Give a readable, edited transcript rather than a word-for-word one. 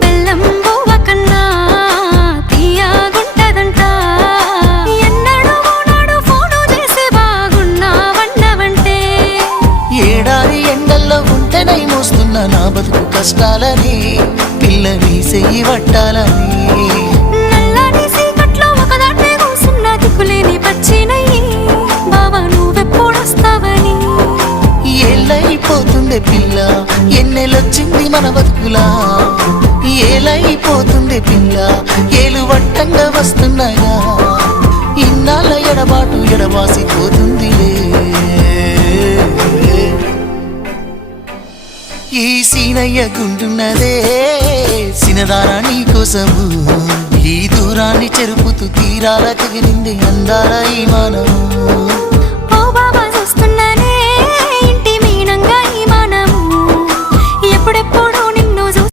బెల్లం బువ్వ కన్నా తీయగుంటదంట ఎన్నడూ నాడు ఫోను చేసి బాగున్నావన్నవంటే ఏడాది ఎండల్లో ఉంటేనై మోస్తున్న నా బతుకు కష్టాలని పిల్లని చెయ్యి పట్టాలని నల్లని సీకట్లో ఒకదాన్నే కూసున్న దిక్కులేని పచ్చినయ్యి బావా నువ్వెప్పుడొస్తావని ఏళ్ళైపోతుండే పిల్ల ఎన్నెలొచ్చింది మన బతుకులా ఏలైపోతుండే పిల్ల ఏలు వట్టంగా వస్తున్నాగా ఇన్నాళ్ళ ఎడబాటు ఎడబాసిపోతుందిలే ఈ సీనయ్య గుండున్నదే సినదారా నీ కోసము ఈ దూరాన్ని చెరుపుతూ తీరాల తెగిరింది అందాల ఈ మానవు